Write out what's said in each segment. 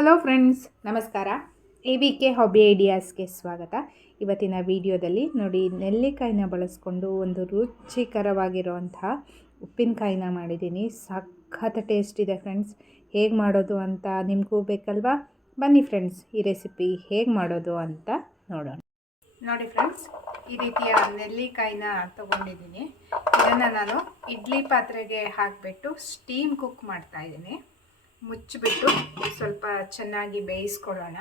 Hello friends ನಮಸ್ಕಾರ. A V K hobby ಐಡಿಯಾಸ್ಗೆ ಸ್ವಾಗತ. ಇವತ್ತಿನ ವಿಡಿಯೋದಲ್ಲಿ ನೋಡಿ, ನೆಲ್ಲಿಕಾಯಿನ ಬಳಸ್ಕೊಂಡು ಒಂದು ರುಚಿಕರವಾಗಿರುವಂತಹ ಉಪ್ಪಿನಕಾಯಿನ ಮಾಡಿದ್ದೀನಿ. ಸಖತ್ ಟೇಸ್ಟ್ ಇದೆ ಫ್ರೆಂಡ್ಸ್ ಹೇಗೆ ಮಾಡೋದು ಅಂತ ನಿಮಗೂ ಬೇಕಲ್ವಾ? ಬನ್ನಿ ಫ್ರೆಂಡ್ಸ್ ಈ ರೆಸಿಪಿ ಹೇಗೆ ಮಾಡೋದು ಅಂತ ನೋಡೋಣ. ನೋಡಿ ಫ್ರೆಂಡ್ಸ್ ಈ ರೀತಿಯ ನೆಲ್ಲಿಕಾಯಿನ ತೊಗೊಂಡಿದ್ದೀನಿ. ಇದನ್ನು ನಾನು ಇಡ್ಲಿ ಪಾತ್ರೆಗೆ ಹಾಕಿಬಿಟ್ಟು ಸ್ಟೀಮ್ ಕುಕ್ ಮಾಡ್ತಾ ಇದ್ದೀನಿ. ಮುಚ್ಚಿಬಿಟ್ಟು ಸ್ವಲ್ಪ ಚೆನ್ನಾಗಿ ಬೇಯಿಸ್ಕೊಳ್ಳೋಣ.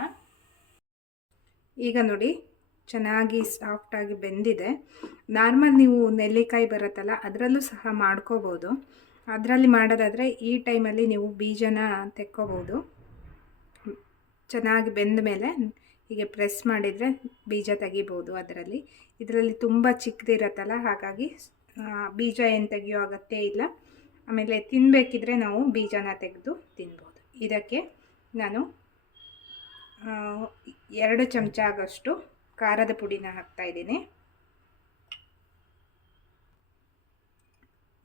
ಈಗ ನೋಡಿ, ಚೆನ್ನಾಗಿ ಸಾಫ್ಟಾಗಿ ಬೆಂದಿದೆ. ನಾರ್ಮಲ್ ನೀವು ನೆಲ್ಲಿಕಾಯಿ ಬರುತ್ತಲ್ಲ, ಅದರಲ್ಲೂ ಸಹ ಮಾಡ್ಕೋಬೋದು. ಅದರಲ್ಲಿ ಮಾಡೋದಾದರೆ ಈ ಟೈಮಲ್ಲಿ ನೀವು ಬೀಜನ ತೆಕ್ಕೋಬೋದು. ಚೆನ್ನಾಗಿ ಬೆಂದ ಮೇಲೆ ಹೀಗೆ ಪ್ರೆಸ್ ಮಾಡಿದರೆ ಬೀಜ ತೆಗಿಬೋದು ಅದರಲ್ಲಿ. ಇದರಲ್ಲಿ ತುಂಬ ಚಿಕ್ಕದಿರತ್ತಲ್ಲ, ಹಾಗಾಗಿ ಬೀಜ ಏನು ತೆಗೆಯೋ ಅಗತ್ಯ ಇಲ್ಲ. ಆಮೇಲೆ ತಿನ್ನಬೇಕಿದ್ರೆ ನಾವು ಬೀಜನ ತೆಗೆದು ತಿನ್ಬೋದು. ಇದಕ್ಕೆ ನಾನು ಎರಡು ಚಮಚ ಆಗೋಷ್ಟು ಖಾರದ ಪುಡಿನ ಹಾಕ್ತಾಯಿದ್ದೀನಿ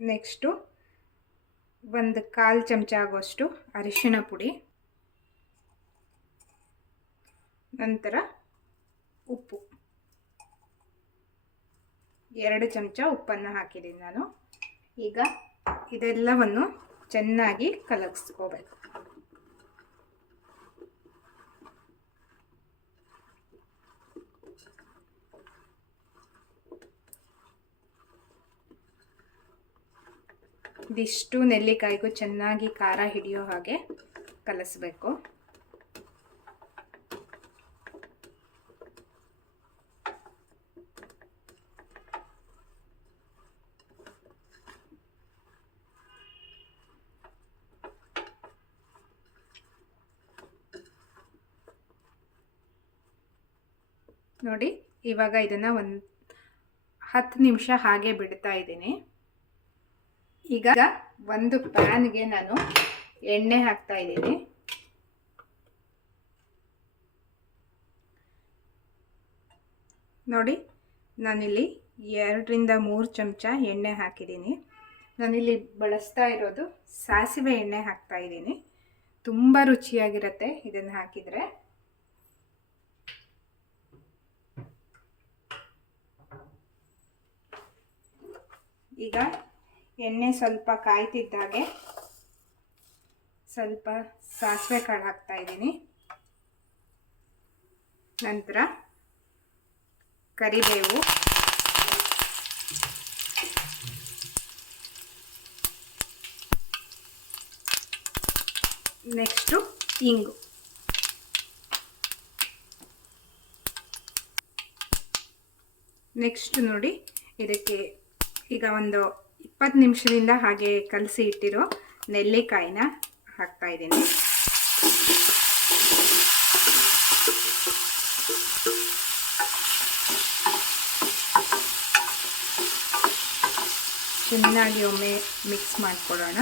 ನೆಕ್ಸ್ಟು ಒಂದು ಕಾಲು ಚಮಚ ಆಗೋಷ್ಟು ಅರಿಶಿಣ ಪುಡಿ. ನಂತರ ಉಪ್ಪು. ಎರಡು ಚಮಚ ಉಪ್ಪನ್ನು ಹಾಕಿದ್ದೀನಿ ನಾನು. ಈಗ ಇದೆಲ್ಲವನ್ನು ಚೆನ್ನಾಗಿ ಕಲಗಿಸ್ಕೋಬೇಕು. ಇದಿಷ್ಟು ನೆಲ್ಲಿಕಾಯಿಗೂ ಚೆನ್ನಾಗಿ ಖಾರ ಹಿಡಿಯೋ ಹಾಗೆ ಕಲಿಸ್ಬೇಕು. ನೋಡಿ, ಇವಾಗ ಇದನ್ನು ಒಂದು ಹತ್ತು ನಿಮಿಷ ಹಾಗೆ ಬಿಡ್ತಾ ಇದ್ದೀನಿ. ಈಗ ಒಂದು ಪ್ಯಾನ್ಗೆ ನಾನು ಎಣ್ಣೆ ಹಾಕ್ತಾ ಇದ್ದೀನಿ. ನೋಡಿ, ನಾನಿಲ್ಲಿ ಎರಡರಿಂದ ಮೂರು ಚಮಚ ಎಣ್ಣೆ ಹಾಕಿದ್ದೀನಿ. ನಾನಿಲ್ಲಿ ಬಳಸ್ತಾ ಇರೋದು ಸಾಸಿವೆ ಎಣ್ಣೆ ಹಾಕ್ತಾ ಇದ್ದೀನಿ. ತುಂಬ ರುಚಿಯಾಗಿರುತ್ತೆ ಇದನ್ನು ಹಾಕಿದರೆ. ಈಗ ಎಣ್ಣೆ ಸ್ವಲ್ಪ ಕಾಯ್ತಿದ್ದಾಗೆ ಸ್ವಲ್ಪ ಸಾಸಿವೆ ಕಾಳು ಹಾಕ್ತಾ ಇದ್ದೀನಿ. ನಂತರ ಕರಿಬೇವು. ನೆಕ್ಸ್ಟು ಇಂಗು. ನೆಕ್ಸ್ಟ್ ನೋಡಿ ಇದಕ್ಕೆ ಈಗ ಒಂದು ಇಪ್ಪತ್ತು ನಿಮಿಷದಿಂದ ಹಾಗೆ ಕಲಸಿ ಇಟ್ಟಿರೋ ನೆಲ್ಲಿಕಾಯಿನ ಹಾಕ್ತಾ ಇದ್ದೀನಿ. ಚೆನ್ನಾಗಿ ಒಮ್ಮೆ ಮಿಕ್ಸ್ ಮಾಡಿಕೊಡೋಣ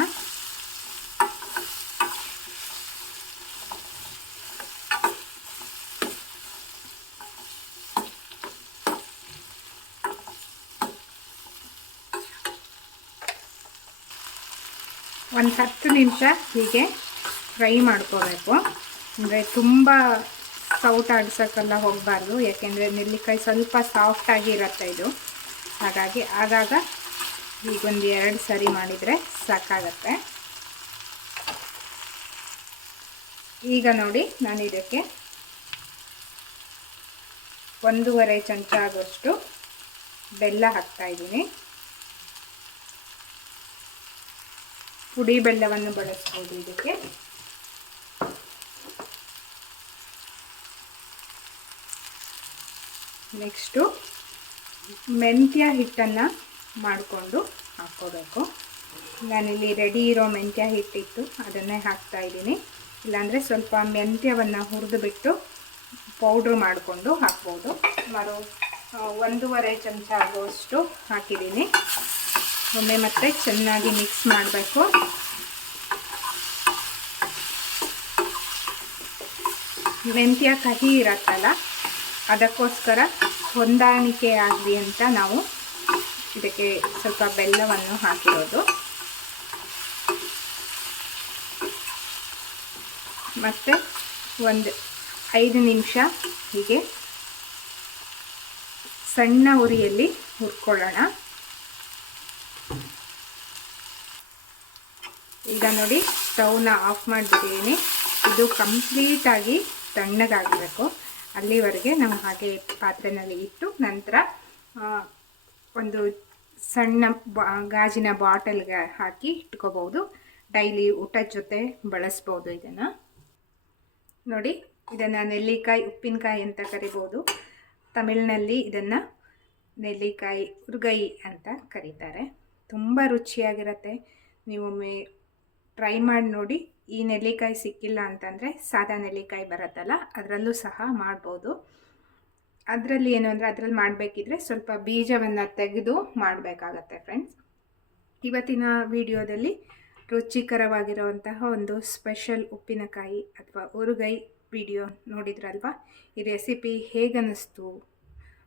ಒಂದು ಹತ್ತು ನಿಮಿಷ ಹೀಗೆ ಫ್ರೈ ಮಾಡ್ಕೋಬೇಕು. ಅಂದರೆ ತುಂಬ ಸೌಟ್ ಆಡ್ಸೋಕ್ಕೆಲ್ಲ ಹೋಗಬಾರ್ದು. ಯಾಕೆಂದರೆ ನೆಲ್ಲಿಕಾಯಿ ಸ್ವಲ್ಪ ಸಾಫ್ಟಾಗಿ ಇರುತ್ತೆ ಇದು. ಹಾಗಾಗಿ ಆಗಾಗ ಈಗೊಂದು ಎರಡು ಸರಿ ಮಾಡಿದರೆ ಸಾಕಾಗತ್ತೆ. ಈಗ ನೋಡಿ ನಾನು ಇದಕ್ಕೆ ಒಂದೂವರೆ ಚಮಚ ಆಗೋಷ್ಟು ಬೆಲ್ಲ ಹಾಕ್ತಾಯಿದ್ದೀನಿ ಪುಡಿ ಬೆಲ್ಲವನ್ನು ಬಳಸ್ಬೋದು ಇದಕ್ಕೆ. ನೆಕ್ಸ್ಟು ಮೆಂತ್ಯ ಹಿಟ್ಟನ್ನು ಮಾಡಿಕೊಂಡು ಹಾಕ್ಕೋಬೇಕು. ನಾನಿಲ್ಲಿ ರೆಡಿ ಇರೋ ಮೆಂತ್ಯ ಹಿಟ್ಟಿತ್ತು, ಅದನ್ನೇ ಹಾಕ್ತಾ ಇದ್ದೀನಿ. ಇಲ್ಲಾಂದರೆ ಸ್ವಲ್ಪ ಮೆಂತ್ಯವನ್ನು ಹುರಿದು ಬಿಟ್ಟು ಪೌಡ್ರ್ ಮಾಡಿಕೊಂಡು ಹಾಕ್ಬೋದು. ಸುಮಾರು ಒಂದೂವರೆ ಚಮಚ ಆಗುವಷ್ಟು ಹಾಕಿದ್ದೀನಿ. ಒಮ್ಮೆ ಮತ್ತೆ ಚೆನ್ನಾಗಿ ಮಿಕ್ಸ್ ಮಾಡಬೇಕು. ಮೆಂತ್ಯ ಕಹಿ ಇರತ್ತಲ್ಲ, ಅದಕ್ಕೋಸ್ಕರ ಹೊಂದಾಣಿಕೆ ಆಗಲಿ ಅಂತ ನಾವು ಇದಕ್ಕೆ ಸ್ವಲ್ಪ ಬೆಲ್ಲವನ್ನು ಹಾಕಿರೋದು. ಮತ್ತು ಒಂದು ಐದು ನಿಮಿಷ ಹೀಗೆ ಸಣ್ಣ ಉರಿಯಲ್ಲಿ ಹುರ್ಕೊಳ್ಳೋಣ. ಈಗ ನೋಡಿ ಸ್ಟವ್ನ ಆಫ್ ಮಾಡಿಬಿಟ್ಟಿದ್ದೀನಿ. ಇದು ಕಂಪ್ಲೀಟಾಗಿ ತಣ್ಣಗಾಗಬೇಕು. ಅಲ್ಲಿವರೆಗೆ ನಾವು ಹಾಗೆ ಪಾತ್ರೆಯಲ್ಲಿ ಇಟ್ಟು ನಂತರ ಒಂದು ಸಣ್ಣ ಬಾ, ಗಾಜಿನ ಬಾಟಲ್ಗೆ ಹಾಕಿ ಇಟ್ಕೋಬೋದು ಡೈಲಿ ಊಟದ ಜೊತೆ ಬಳಸ್ಬೋದು ಇದನ್ನು. ನೋಡಿ, ಇದನ್ನು ನೆಲ್ಲಿಕಾಯಿ, ಉಪ್ಪಿನಕಾಯಿ ಅಂತ ಕರಿಬೋದು ತಮಿಳಿನಲ್ಲಿ ಇದನ್ನು ನೆಲ್ಲಿಕಾಯಿ, ಉರ್ಗೈ ಅಂತ ಕರೀತಾರೆ. ತುಂಬ ರುಚಿಯಾಗಿರುತ್ತೆ. ನೀವೊಮ್ಮೆ ಟ್ರೈ ಮಾಡಿ ನೋಡಿ. ಈ ನೆಲ್ಲಿಕಾಯಿ ಸಿಕ್ಕಿಲ್ಲ ಅಂತಂದರೆ ಸಾದಾ ನೆಲ್ಲಿಕಾಯಿ ಬರುತ್ತಲ್ಲ, ಅದರಲ್ಲೂ ಸಹ ಮಾಡ್ಬೋದು. ಅದರಲ್ಲಿ ಏನು ಅಂದರೆ ಅದರಲ್ಲಿ ಮಾಡಬೇಕಿದ್ರೆ ಸ್ವಲ್ಪ ಬೀಜವನ್ನು ತೆಗೆದು ಮಾಡಬೇಕಾಗತ್ತೆ ಫ್ರೆಂಡ್ಸ್ ಇವತ್ತಿನ ವಿಡಿಯೋದಲ್ಲಿ ರುಚಿಕರವಾಗಿರುವಂತಹ ಒಂದು ಸ್ಪೆಷಲ್ ಉಪ್ಪಿನಕಾಯಿ ಅಥವಾ ಉರುಗೈ ವಿಡಿಯೋ ನೋಡಿದ್ರಲ್ವಾ? ಈ ರೆಸಿಪಿ ಹೇಗನ್ನಿಸ್ತು?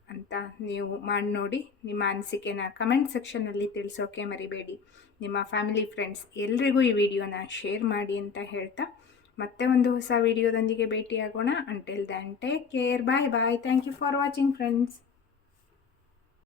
ಅಂತ ನೀವು ಮಾಡಿ ನೋಡಿ. ನಿಮ್ಮ ಅನಿಸಿಕೆನ ಕಮೆಂಟ್ ಸೆಕ್ಷನಲ್ಲಿ ತಿಳಿಸೋಕೆ ಮರಿಬೇಡಿ. ನಿಮ್ಮ ಫ್ಯಾಮಿಲಿ ಫ್ರೆಂಡ್ಸ್ ಎಲ್ರಿಗೂ ಈ ವಿಡಿಯೋನ ಶೇರ್ ಮಾಡಿ ಅಂತ ಹೇಳ್ತಾ ಮತ್ತೆ ಒಂದು ಹೊಸ ವಿಡಿಯೋದೊಂದಿಗೆ ಭೇಟಿಯಾಗೋಣ. Until then take care bye bye thank you for watching friends